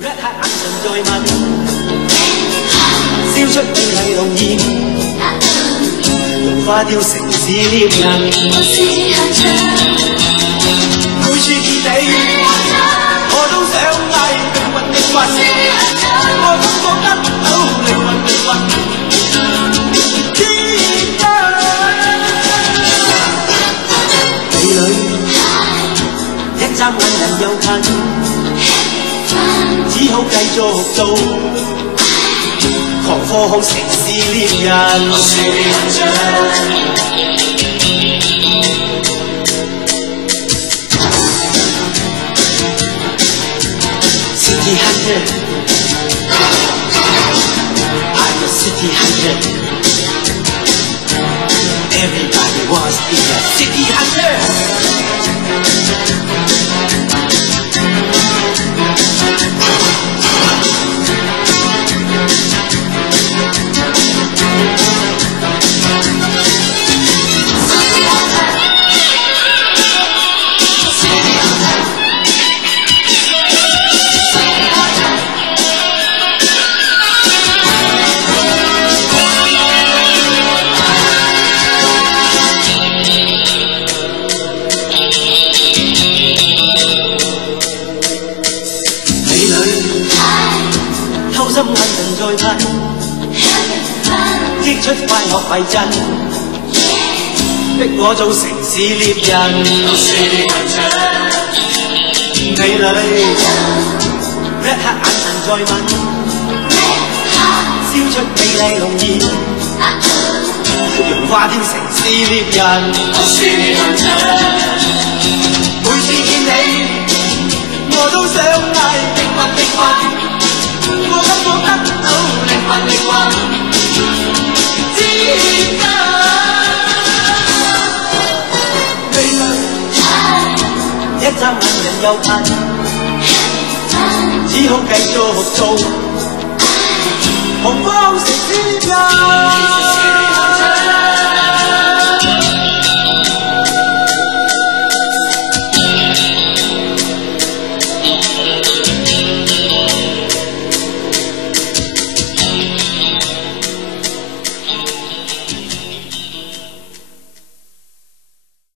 一刻眼神再吻，燒出美麗濃煙，融化掉城市戀人。每次見你，我都想嗌靈魂靈魂，我感覺得到靈魂靈魂。美女，一眨眼人又近。 只好繼續做狂科空城市獵人。City hunter, I'm a city hunter. Everybody wants to be a city hunter. 偷心眼神再噴，擊出快樂弊陣，逼我做城市獵人。美女，一刻眼神再吻，燒出美麗濃煙，融化掉城市獵人。每次見你，我都想嗌靈魂靈魂。 我感覺得到靈魂靈魂之間，美女，一眨眼人又近，只好繼續做狂風城市獵人。